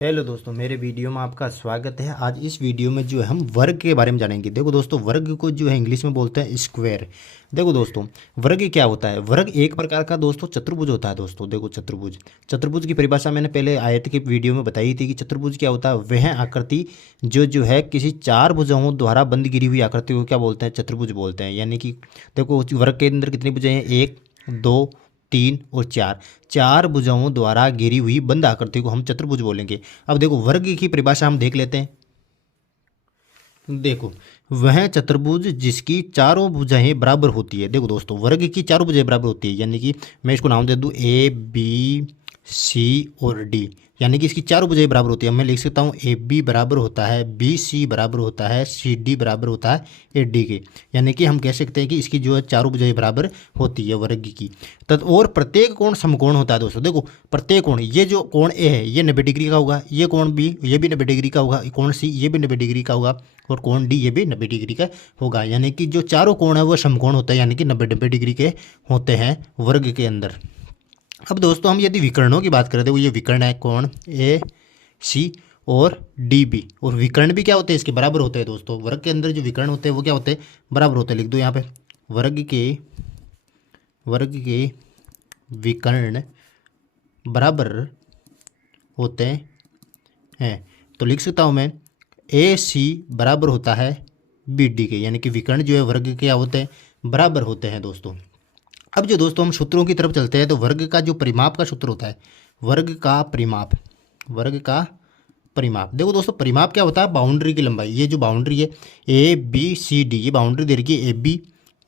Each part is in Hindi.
हेलो दोस्तों, मेरे वीडियो में आपका स्वागत है। आज इस वीडियो में जो है हम वर्ग के बारे में जानेंगे। देखो दोस्तों, वर्ग को जो है इंग्लिश में बोलते हैं स्क्वायर। देखो दोस्तों, वर्ग क्या होता है? वर्ग एक प्रकार का दोस्तों चतुर्भुज होता है। दोस्तों देखो, चतुर्भुज चतुर्भुज की परिभाषा मैंने पहले आयत की वीडियो में बताई थी कि चतुर्भुज क्या होता है। वह आकृति जो है किसी चार भुजाओं द्वारा बंद गिरी हुई आकृति को क्या बोलते हैं? चतुर्भुज बोलते हैं। यानी कि देखो, वर्ग के अंदर कितनी भुजाएं हैं? एक, दो, तीन और चार। चार भुजाओं द्वारा घिरी हुई बंद आकृति को हम चतुर्भुज बोलेंगे। अब देखो, वर्ग की परिभाषा हम देख लेते हैं। देखो, वह चतुर्भुज जिसकी चारों भुजाएं बराबर होती है। देखो दोस्तों, वर्ग की चारों भुजाएं बराबर होती है, यानी कि मैं इसको नाम दे दूं ए बी सी और डी। यानी कि इसकी चारों भुजाएं बराबर होती है। मैं लिख सकता हूँ ए बी बराबर होता है बी सी बराबर होता है सी डी बराबर होता है ए डी के। यानी कि हम कह सकते हैं कि इसकी जो है चारों भुजाएं बराबर होती है वर्ग की। और प्रत्येक कोण समकोण होता है। दोस्तों देखो, प्रत्येक कोण, ये जो कोण ए है ये 90 डिग्री का होगा, ये कोण बी ये भी 90 डिग्री का होगा, कोण सी ये भी 90 डिग्री का होगा और कोण डी ये भी 90 डिग्री का होगा। यानी कि जो चारों कोण है वो समकोण होता है, यानी कि 90 डिग्री के होते हैं वर्ग के अंदर। अब दोस्तों, हम यदि विकर्णों की बात करें तो ये विकर्ण है, कोण ए सी और डी बी। और विकर्ण भी क्या होते हैं? इसके बराबर होते हैं। दोस्तों, वर्ग के अंदर जो विकर्ण होते हैं वो क्या होते हैं? बराबर होते हैं। लिख दो यहाँ पे, वर्ग के विकर्ण बराबर होते हैं। तो लिख सकता हूँ मैं ए सी बराबर होता है बी डी के। यानी कि विकर्ण जो है वर्ग के क्या होते हैं? बराबर होते हैं दोस्तों। अब जो दोस्तों हम सूत्रों की तरफ चलते हैं तो वर्ग का जो परिमाप का सूत्र होता है, वर्ग का परिमाप। देखो दोस्तों, परिमाप क्या होता है? बाउंड्री की लंबाई। ये जो बाउंड्री है ए बी सी डी, ये बाउंड्री दे रखी है ए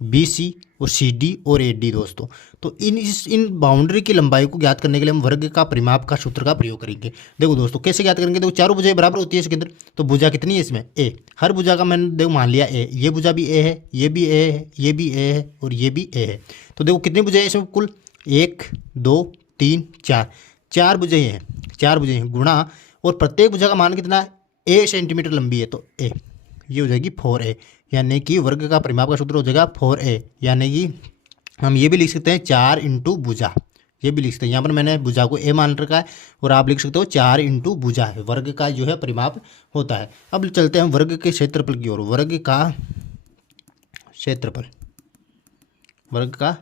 बी सी और सी डी और ए डी। दोस्तों तो इन बाउंड्री की लंबाई को ज्ञात करने के लिए हम वर्ग का परिमाप का सूत्र का प्रयोग करेंगे। देखो दोस्तों, कैसे ज्ञात करेंगे? देखो, चारों भुजाएं बराबर होती है इसके अंदर, तो भुजा कितनी है इसमें? ए। हर भुजा का मैंने देखो मान लिया ए, ये भुजा भी ए है, ये भी ए है, ये भी ए है और ये भी ए है। तो देखो कितनी भुजाएं इसमें कुल? एक, दो, तीन, चार। चार भुजाएं हैं, चार भुजाएं हैं गुणा, और प्रत्येक भुजा का मान कितना है? ए सेंटीमीटर लंबी है, तो ए ये हो जाएगी 4a। यानी कि वर्ग का परिमाप का सूत्र हो जाएगा 4a। यानी कि हम ये भी लिख सकते हैं 4 इंटू भुजा, ये भी लिख सकते हैं। यहाँ पर मैंने भुजा को ए मान रखा है और आप लिख सकते हो 4 इंटू भुजा है, वर्ग का जो है परिमाप होता है। अब चलते हैं वर्ग के क्षेत्रफल की ओर। वर्ग का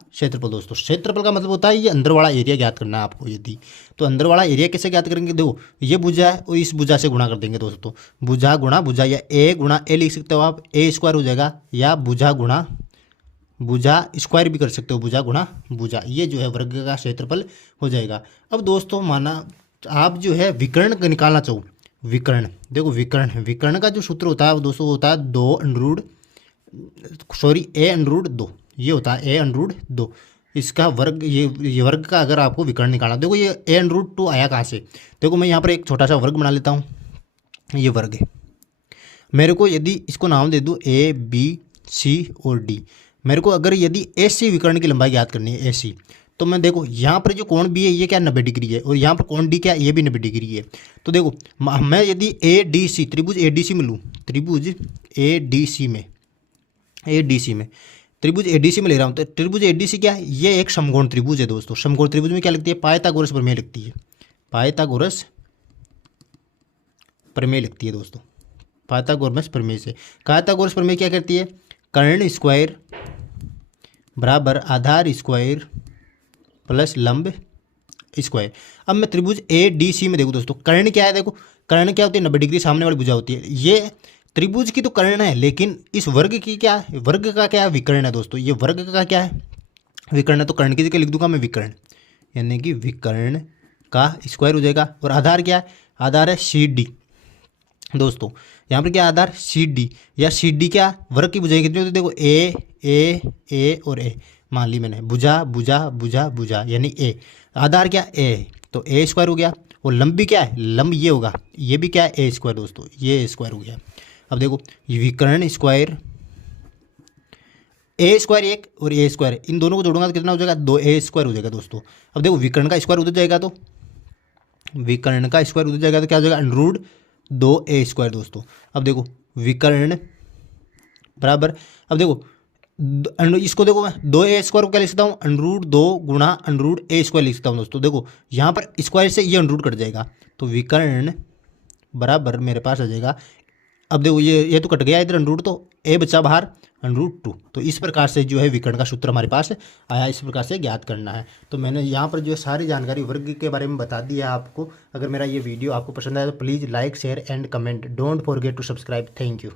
क्षेत्रफल दोस्तों, क्षेत्रफल का मतलब होता है ये अंदर वाला एरिया ज्ञात करना है आपको। यदि तो अंदर वाला एरिया कैसे ज्ञात करेंगे? देखो, ये भुजा है और इस भुजा से गुणा कर देंगे दोस्तों। भुजा गुणा भुजा, या ए गुणा ए लिख सकते हो आप, ए स्क्वायर हो जाएगा, या भुजा गुणा भुजा स्क्वायर भी कर सकते हो, भुजा गुणा भुजा। ये जो है वर्ग का क्षेत्रफल हो जाएगा। अब दोस्तों, माना आप जो है विकर्ण निकालना चाहो, विकर्ण, देखो विकर्ण का जो सूत्र होता है वो दोस्तों होता है ए अंडरूट दो। ये होता है ए अंडरूट दो। इसका वर्ग, ये वर्ग का अगर आपको विकर्ण निकालना, देखो ये ए अंडरूट 2 आया कहाँ से? देखो, मैं यहाँ पर एक छोटा सा वर्ग बना लेता हूँ। ये वर्ग है, मेरे को यदि इसको नाम दे दूँ ए बी सी और डी। मेरे को अगर यदि ए सी विकर्ण की लंबाई याद करनी है, ए सी, तो मैं देखो यहाँ पर जो कोण बी है ये क्या 90 डिग्री है, और यहाँ पर कोण डी क्या, ये भी 90 डिग्री है। तो देखो, मैं यदि ए डी सी, त्रिभुज ए डी सी में लूँ, त्रिभुज ए डी सी में त्रिभुज एडीसी में ले रहा हूँ, तो त्रिभुज एडीसी क्या है? ये एक समकोण त्रिभुज है दोस्तों। समकोण त्रिभुज में क्या लगती है? पाइथागोरस प्रमेय लगती है, पाइथागोरस प्रमेय लगती है दोस्तों। पाइथागोरस प्रमेय से, पाइथागोरस प्रमेय क्या करती है? कर्ण स्क्वायर बराबर आधार स्क्वायर प्लस लंब स्क्वायर। अब मैं त्रिभुज ए डी सी में देखो दोस्तों, कर्ण क्या है? देखो, कर्ण क्या होती है? 90 डिग्री सामने वाली भुजा होती है। ये त्रिभुज की तो कर्ण है, लेकिन इस वर्ग की क्या है? वर्ग का क्या है? विकर्ण है दोस्तों। ये वर्ग का क्या है? विकर्ण है। तो कर्ण की जगह लिख दूंगा मैं विकर्ण, यानी कि विकर्ण का स्क्वायर हो जाएगा। और आधार क्या है? आधार है सी डी दोस्तों। यहाँ पर क्या आधार? सी डी, या सी डी क्या? वर्ग की भुजाएं कितनी होती है? देखो, ए और ए मान ली मैंने, भुजा यानी ए। आधार क्या? ए, तो ए स्क्वायर हो गया। और लंबी क्या है? लंब ये होगा, ये भी क्या है? ए स्क्वायर दोस्तों, ये ए स्क्वायर हो गया। अब देखो, विकर्ण स्क्वायर, ए स्क्वायर एक और ए स्क्वायर, इन दोनों को जोड़ूंगा तो कितना हो जाएगा? 2a स्क्वायर हो जाएगा दोस्तों। अब देखो, विकर्ण का स्क्वायर उधर जाएगा तो क्या हो जाएगा? अंडरूट 2a स्क्वायर दोस्तों। अब देखो, विकर्ण बराबर, अब देखो इसको देखो, मैं 2a स्क्वायर को क्या लिख सकता हूँ? अंडरूट 2 गुणा अंडरूट a स्क्वायर लिख सकता हूँ दोस्तों। देखो, यहाँ पर स्क्वायर से ये अंडरूट कट जाएगा, तो विकर्ण बराबर मेरे पास आ जाएगा। अब देखो ये तो कट गया इधर √, तो ए बचा बाहर √2। तो इस प्रकार से जो है विकर्ण का सूत्र हमारे पास आया, इस प्रकार से ज्ञात करना है। तो मैंने यहाँ पर जो है सारी जानकारी वर्ग के बारे में बता दी है आपको। अगर मेरा ये वीडियो आपको पसंद आया तो please like share and comment, don't forget to subscribe. Thank you.